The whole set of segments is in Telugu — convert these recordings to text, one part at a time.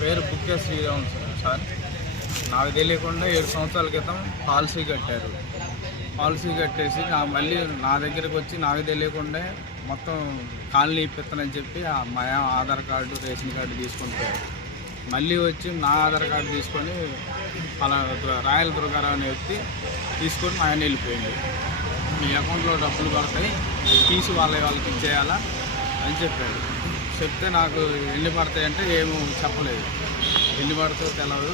పేరు బుక్కే శ్రీరామ్ సార్. నాకు తెలియకుండా 7 సంవత్సరాల క్రితం పాలసీ కట్టారు. పాలసీ కట్టేసి మళ్ళీ నా దగ్గరికి వచ్చి నాకు తెలియకుండా మొత్తం కాలనీ ఇప్పిస్తానని చెప్పి మా ఆధార్ కార్డు రేషన్ కార్డు తీసుకుంటారు. మళ్ళీ వచ్చి నా ఆధార్ కార్డు తీసుకొని అలా రాయల దుర్గారావు అనే వ్యక్తి తీసుకొని ఆయన వెళ్ళిపోయింది. మీ అకౌంట్లో డబ్బులు పడతాయి, తీసి వాళ్ళకి ఇచ్చేయాలా అని చెప్పాడు. చెప్తే నాకు ఎన్ని పడతాయంటే ఏమో చెప్పలేదు. ఎన్ని పడుతుందో తెలియదు.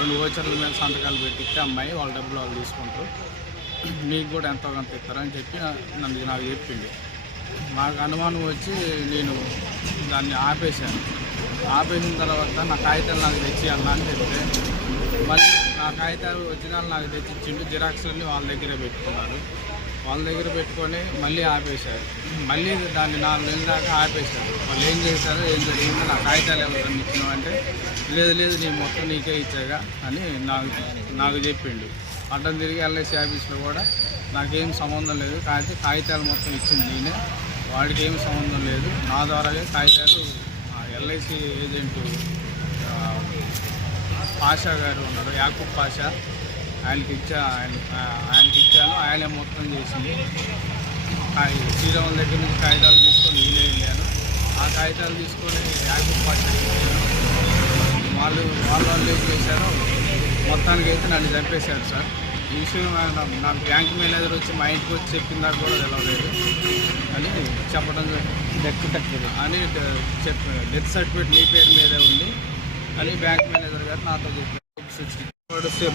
2 ఓచర్ల మీద సంతకాలు పెట్టిస్తే అమ్మాయి వాళ్ళ డబ్బులు వాళ్ళు తీసుకుంటారు, మీకు కూడా ఎంతో కొంత ఇస్తారని చెప్పి నాకు చెప్పింది. మాకు అనుమానం వచ్చి నేను దాన్ని ఆపేశాను. ఆపేసిన తర్వాత నా కాగితాలు నాకు తెచ్చి అన్నా అని చెప్తే మళ్ళీ నా కాగితాలు ఒరిజినల్ నాకు తెచ్చిచ్చిండు. జిరాక్స్లన్నీ వాళ్ళ దగ్గరే పెట్టుకున్నారు. వాళ్ళ దగ్గర పెట్టుకొని మళ్ళీ ఆపేశారు. మళ్ళీ దాన్ని 4 నెలల దాకా ఆపేశారు. వాళ్ళు ఏం చేశారో ఏం జరిగిందో నా కాగితాలు ఎవరైనా ఇచ్చినావు అంటే లేదు నీ మొత్తం నీకే ఇచ్చాగా అని నాకు చెప్పిండు. అడ్డం తిరిగి ఎల్ఐసి ఆఫీస్లో కూడా నాకేం సంబంధం లేదు, కాబట్టి కాగితాలు మొత్తం ఇచ్చింది నేనే, వాడికి ఏమి సంబంధం లేదు. నా ద్వారాగే కాగితాలు ఎల్ఐసి ఏజెంటు పాషా గారు ఉన్నారు, యాకూబ్ పాషా, ఆయనకి ఇచ్చాను. ఆయనే మొత్తం చేసింది. శ్రీరాముల దగ్గర నుంచి కాగితాలు తీసుకొని నేనే వెళ్ళాను. ఆ కాగితాలు తీసుకొని యాకూబ్ పాషా ఇచ్చాను. వాళ్ళు ఏం చేశారో మొత్తానికి అయితే నన్ను చంపేశారు సార్. ఈ విషయం నాకు బ్యాంక్ మేనేజర్ వచ్చి మా ఇంటికి వచ్చి చెప్పిన దాకా కూడా తెలవలేదు అని చెప్పడం అని చెప్పారు. డెత్ సర్టిఫికేట్ నీ పేరు మీదే ఉంది అని బ్యాంక్ మేనేజర్ గారు నాతో చెప్పారు.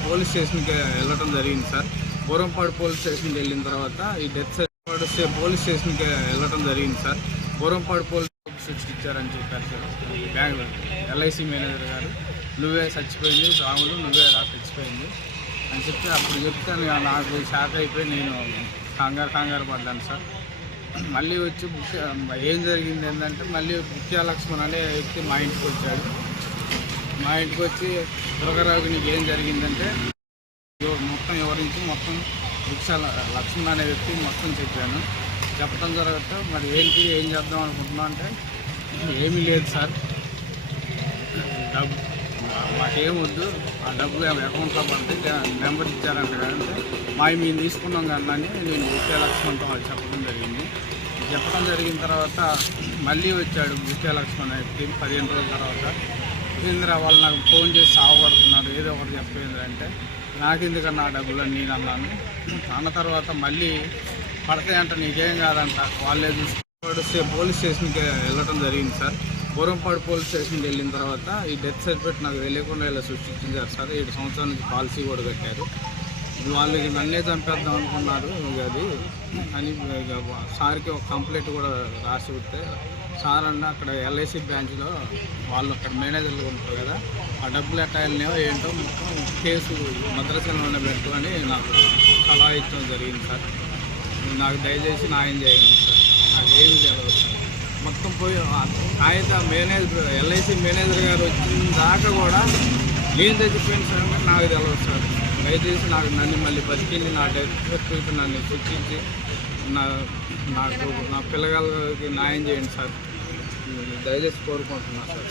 పోలీస్ స్టేషన్కి వెళ్ళడం జరిగింది సార్. బోరంపాడు పోలీస్ స్టేషన్కి వెళ్ళిన తర్వాత ఈ డెత్ సర్టిఫికేట్ పోలీస్ స్టేషన్కి వెళ్ళడం జరిగింది సార్. బోరంపాడు పోలీస్ స్టేషన్కి ఇచ్చారని చెప్పారు సార్. బ్యాంక్ ఎల్ఐసి మేనేజర్ గారు నువ్వే చచ్చిపోయింది రాములు, నువ్వే చచ్చిపోయింది అని చెప్పి అప్పుడు చెప్తే నాకు షాక్ అయిపోయి నేను కంగారు పడ్డాను సార్. మళ్ళీ వచ్చి ఏం జరిగింది ఏంటంటే మళ్ళీ బుక్యా లక్ష్మణ్ అనే వ్యక్తి మా ఇంటికి వచ్చాడు. మా ఇంటికి వచ్చి దుర్గారావుకి నీకు ఏం జరిగిందంటే మొత్తం వివరించి మొత్తం బుక్యా లక్ష్మణ్ అనే వ్యక్తి మొత్తం చెప్పాను. చెప్పడం జరగదు. మరి ఏం చేద్దాం అనుకుంటున్నా అంటే ఏమీ లేదు సార్, డబ్బు మాకేమొద్దు, ఆ డబ్బులు అకౌంట్లో పడితే నెంబర్ ఇచ్చారంట అంటే మేము తీసుకున్నాం కానీ నేను బుక్యా లక్ష్మణ్తో వాళ్ళు చెప్పడం జరిగింది. చెప్పడం జరిగిన తర్వాత మళ్ళీ వచ్చాడు బుక్యా లక్ష్మణ్ వ్యక్తి 15 రోజుల తర్వాత. ఇంద్ర వాళ్ళు నాకు ఫోన్ చేసి సావపడుతున్నారు, ఏదో ఒకటి చెప్పేది అంటే నాకెందుకన్నా ఆ డబ్బులని నేను అన్నాను. అన్న తర్వాత మళ్ళీ పడతాయంట, నీకేం కాదంట, వాళ్ళే చూసి పోలీస్ స్టేషన్కి వెళ్ళడం జరిగింది సార్. బోరంపాడు పోలీస్ స్టేషన్కి వెళ్ళిన తర్వాత ఈ డెత్ సర్టిఫికేట్ నాకు తెలియకుండా ఇలా సృష్టించారు సార్. 7 సంవత్సరాల నుంచి పాలసీ కూడా కట్టారు. వాళ్ళకి నన్నే చంపేద్దాం అనుకున్నారు అది అని సార్కి ఒక కంప్లైంట్ కూడా రాసి పెడితే సార్ అన్న అక్కడ ఎల్ఐసి బ్రాంచ్లో వాళ్ళు అక్కడ మేనేజర్లు ఉంటారు కదా, ఆ డబ్బులు ఎట్టా వెళ్ళినాయో ఏంటో మొత్తం కేసు మద్రసాలోనే పెట్టు అని నాకు సలహా ఇచ్చడం జరిగింది సార్. నాకు దయచేసి న్యాయం చేయండి సార్, నాకు ఏమి తెలియదు సార్. మొత్తం పోయి ఆయన మేనేజర్ ఎల్ఐసి మేనేజర్ గారు వచ్చిన దాకా కూడా నేను చచ్చిపోయిన సార్ నాకు తెలియదు సార్. దయచేసి నన్ను మళ్ళీ బతికింది నా డెత్ సర్టిఫికేట్ నన్ను సృష్టించి నాకు నా పిల్లగాళ్ళకి న్యాయం చేయండి సార్, దయచేసి కోరుకుంటున్నాను సార్.